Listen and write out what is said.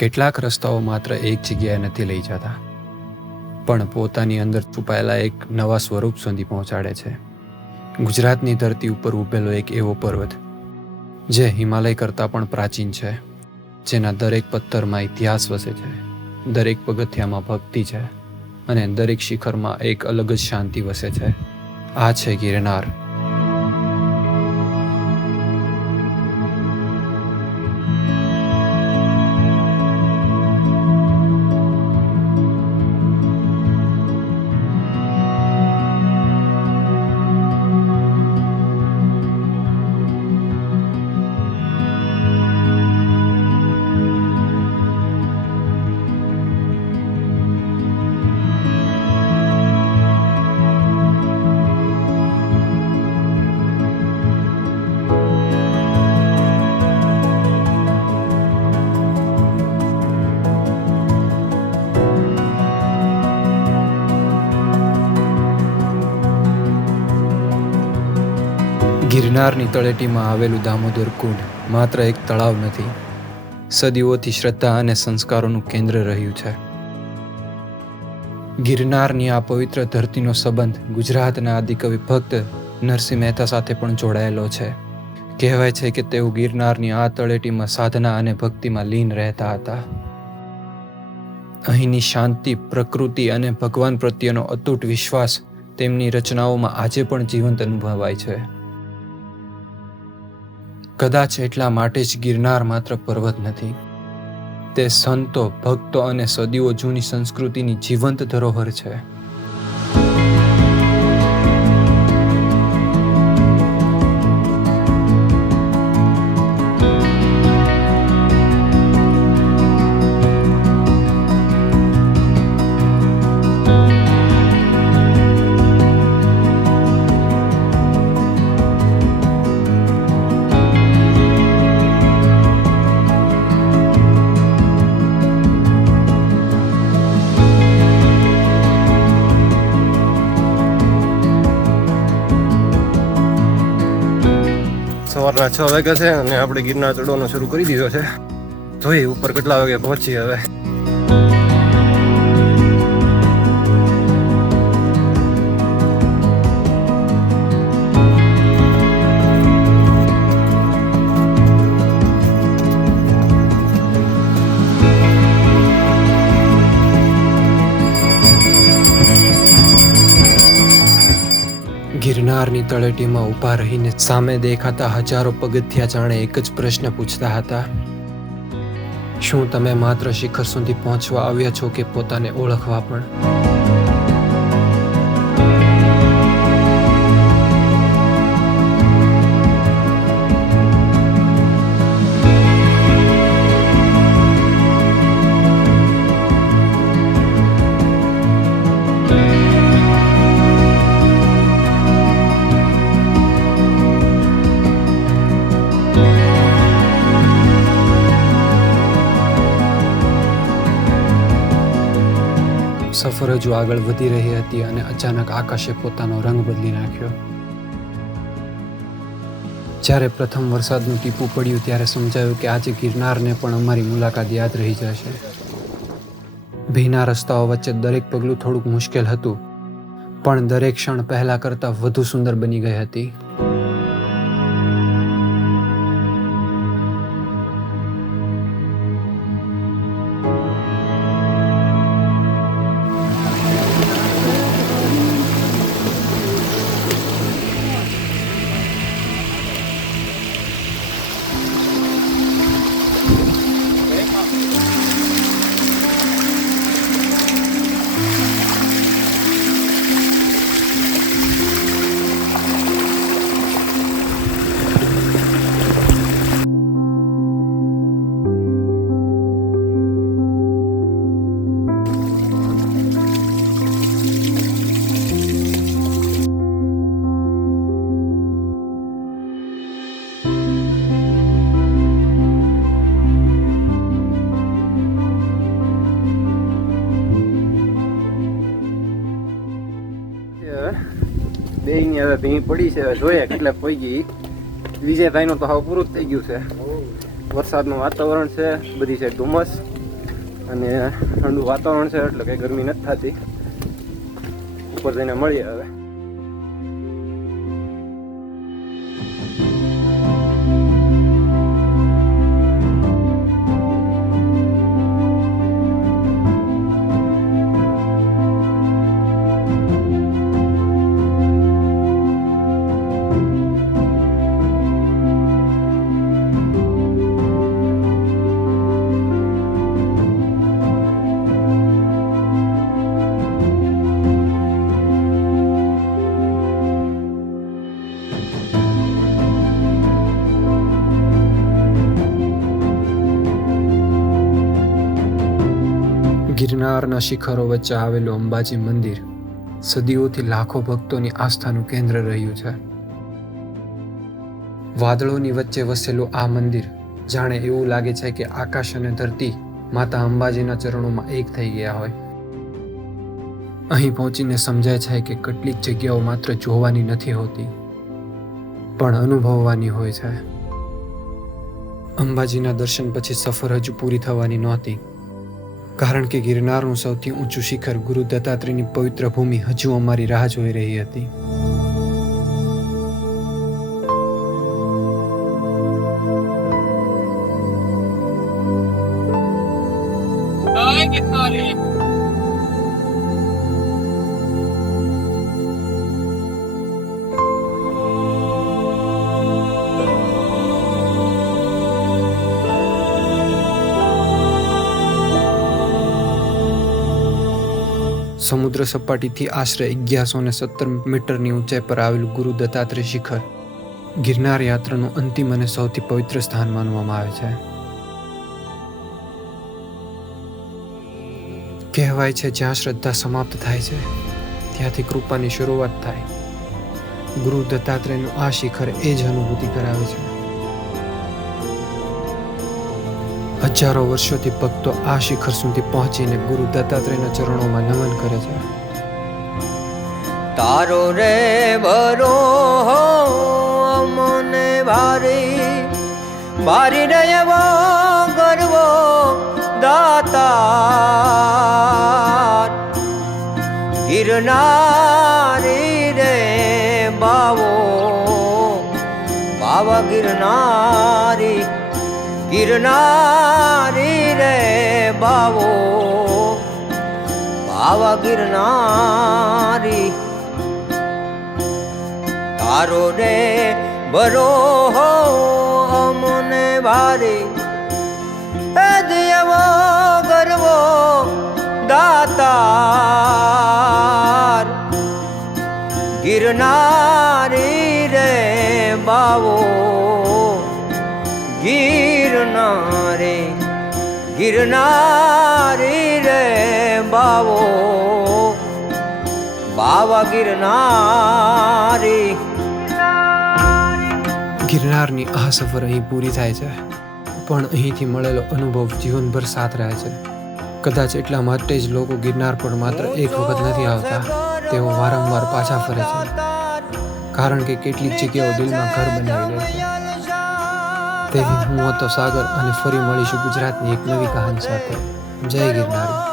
કેટલાક રસ્તાઓ માત્ર એક જગ્યાએ નથી લઈ જતા, પણ પોતાની અંદર છુપાયેલા એક નવા સ્વરૂપ સુધી પહોંચાડે છે. ગુજરાતની ધરતી ઉપર ઊભેલો એક એવો પર્વત જે હિમાલય કરતાં પણ પ્રાચીન છે, જેના દરેક પથ્થરમાં ઇતિહાસ વસે છે, દરેક પગથિયામાં ભક્તિ છે અને દરેક શિખરમાં એક અલગ જ શાંતિ વસે છે. આ છે ગિરનાર. ગિરનારની તળેટીમાં આવેલું દામોદર કુંડ માત્ર એક તળાવ નથી, સદીઓથી શ્રદ્ધા અને સંસ્કારોનું કેન્દ્ર રહ્યું છે. ગિરનારની આ પવિત્ર ધરતીનો સંબંધ ગુજરાતના આદિકવિ ભક્ત નરસિંહ મહેતા સાથે પણ જોડાયેલો છે. કહેવાય છે કે તેઓ ગિરનારની આ તળેટીમાં સાધના અને ભક્તિમાં લીન રહેતા હતા. અહીંની શાંતિ, પ્રકૃતિ અને ભગવાન પ્રત્યેનો અતૂટ વિશ્વાસ તેમની રચનાઓમાં આજે પણ જીવંત અનુભવાય છે. કદાચ એટલા માટે જ ગિરનાર માત્ર પર્વત નથી, તે સંતો, ભક્તો અને સદીઓ જૂની સંસ્કૃતિની જીવંત ધરોહર છે. સવારના 6 વાગ્યા છે અને આપણે ગિરનાર ચડવાનો શરૂ કરી દીધો છે. જોઈએ ઉપર કેટલા વાગે પહોંચીએ હવે. ગિરનારની તળેટીમાં ઊભા રહીને સામે દેખાતા હજારો પગથિયા જાણે એક જ પ્રશ્ન પૂછતા હતા: શું તમે માત્ર શિખર સુધી પહોંચવા આવ્યા છો કે પોતાને ઓળખવા પણ? સફર હજુ આગળ વધી રહી હતી અને અચાનક આકાશે પોતાનો રંગ બદલી નાખ્યો. જ્યારે પ્રથમ વરસાદનું ટીપું પડ્યું ત્યારે સમજાયું કે આજે ગિરનારને પણ અમારી મુલાકાત યાદ રહી જશે. ભીના રસ્તાઓ વચ્ચે દરેક પગલું થોડુંક મુશ્કેલ હતું, પણ દરેક ક્ષણ પહેલા કરતાં વધુ સુંદર બની ગઈ હતી. બેયની હવે ભીંગ પડી છે, હવે જોઈએ કેટલે પહોંચી. વિજયભાઈનું તો હવે પૂરું જ થઈ ગયું છે. વરસાદનું વાતાવરણ છે, બધી છે ધુમ્મસ. અને ઠંડુ વાતાવરણ છે એટલે કંઈ ગરમી નથી થતી. ઉપર જઈને મળીએ હવે. ગિરનારના શિખરો વચ્ચે આવેલું અંબાજી મંદિર સદીઓથી લાખો ભક્તોની આસ્થાનું કેન્દ્ર રહ્યું છે. વાદળોની વચ્ચે વસેલું આ મંદિર જાણે એવું લાગે છે કે આકાશ અને ધરતી માતા અંબાજીના ચરણોમાં એક થઈ ગયા હોય. અહીં પહોંચીને સમજાય છે કે કેટલીક જગ્યાઓ માત્ર જોવાની નથી હોતી પણ અનુભવવાની હોય છે. અંબાજીના દર્શન પછી સફર હજુ પૂરી થવાની નહોતી, કારણ કે ગિરનારનું સૌથી ઊંચું શિખર ગુરુ દત્તાત્રેયની પવિત્ર ભૂમિ હજુ અમારી રાહ જોઈ રહી હતી. સમુદ્ર સપાટીથી આશરે 1117 મીટરની ઊંચાઈ પર આવેલું ગુરુ દત્તાત્રેય શિખર ગિરનાર યાત્રાનું અંતિમ અને સૌથી પવિત્ર સ્થાન માનવામાં આવે છે. કહેવાય છે જ્યાં શ્રદ્ધા સમાપ્ત થાય છે ત્યાંથી કૃપાની શરૂઆત થાય. ગુરુ દત્તાત્રેયનું આ શિખર એ જ અનુભૂતિ કરાવે છે. હજારો વર્ષોથી ભક્તો આ શિખર સુધી પહોંચીને ગુરુ દત્તાત્રેયના ચરણોમાં નમન કરે છે. તારો રે બરો મને ભારી ભારી રહેવો ગરવો દાતાર ગિરનારી રે બાવો બાવા ગિરનારી ગિરનારી રે બાવો બાવા ગિરનારી તારો રે બરો મને ભારી દેવો ગરવો દાતાર ગિરનારી રે બાવો ગિરનારી ગિરનારી રે બાવો બાવા ગિરનારી. ગિરનારની આ સફર અહીં પૂરી થાય છે પણ અહીંથી મળેલો અનુભવ જીવનભર સાથ રહે છે. કદાચ એટલા માટે જ લોકો ગિરનાર પર માત્ર એક વખત નથી આવતા, તેઓ વારંવાર પાછા ફરે છે, કારણ કે કેટલીક જગ્યાઓ દિલમાં ઘર બનાવી લે છે. તેથી હું હતો સાગર અને ફરી મળીશું ગુજરાતની એક નવી કહાની સાથે. જય ગિરનારી.